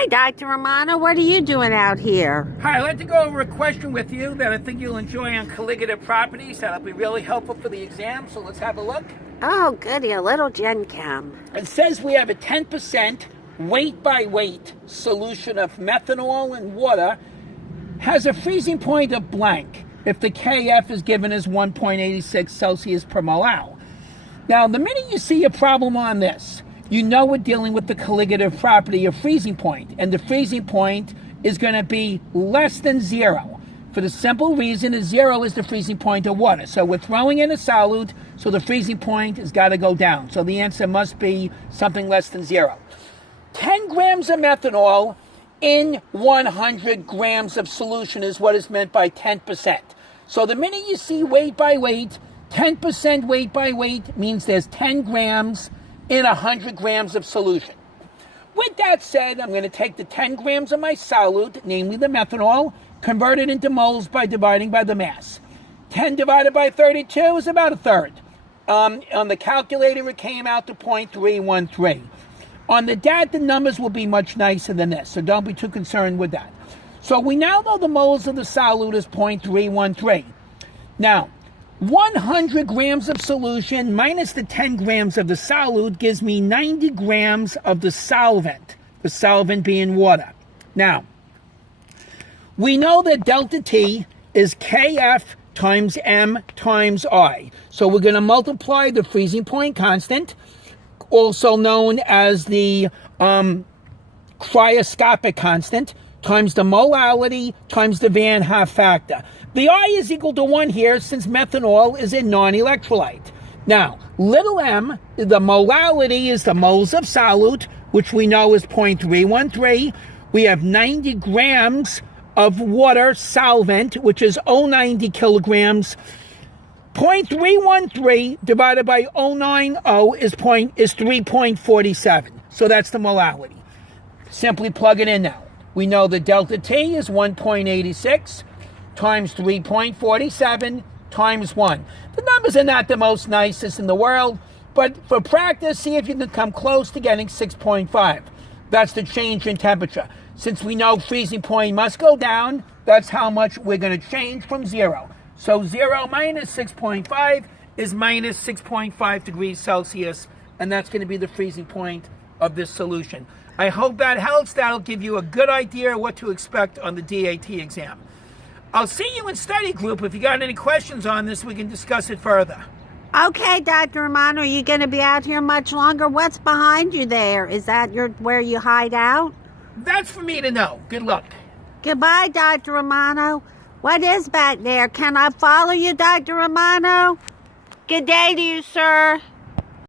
Hi, Dr. Romano. What are you doing out here? Hi, I'd like to go over a question with you that I think you'll enjoy on colligative properties. That'll be really helpful for the exam, so let's have a look. Oh, goody, a little Gen Chem. It says we have a 10% weight by weight solution of methanol and water has a freezing point of blank if the KF is given as 1.86 Celsius per mol. Now, the minute you see a problem on this, you know we're dealing with the colligative property of freezing point, and the freezing point is going to be less than 0 for the simple reason that 0 is the freezing point of water. So we're throwing in a solute, so the freezing point has got to go down. So the answer must be something less than 0. 10 grams of methanol in 100 grams of solution is what is meant by 10%. So the minute you see weight by weight, 10% weight by weight means there's 10 grams in 100 grams of solution. With that said, I'm going to take the 10 grams of my solute, namely the methanol, convert it into moles by dividing by the mass. 10 divided by 32 is about a third. On the calculator, it came out to 0.313. On the DAT, the numbers will be much nicer than this, so don't be too concerned with that. So we now know the moles of the solute is 0.313. Now, 100 grams of solution minus the 10 grams of the solute gives me 90 grams of the solvent being water. Now, we know that delta T is Kf times M times I. So we're going to multiply the freezing point constant, also known as the cryoscopic constant, times the molality times the Van Hoff factor. The I is equal to 1 here since methanol is a non-electrolyte. Now, little m, the molality is the moles of solute, which we know is 0.313. We have 90 grams of water solvent, which is 090 kilograms. 0.313 divided by 090 is 3.47. So that's the molality. Simply plug it in now. We know the delta T is 1.86 times 3.47 times 1. The numbers are not the most nicest in the world, but for practice, see if you can come close to getting 6.5. That's the change in temperature. Since we know freezing point must go down, that's how much we're going to change from 0. So 0 minus 6.5 is minus 6.5 degrees Celsius, and that's going to be the freezing point of this solution. I hope that helps. That'll give you a good idea of what to expect on the DAT exam. I'll see you in study group. If you got any questions on this, we can discuss it further. Okay, Dr. Romano, are you going to be out here much longer? What's behind you there? Is that where you hide out? That's for me to know. Good luck. Goodbye, Dr. Romano. What is back there? Can I follow you, Dr. Romano? Good day to you, sir.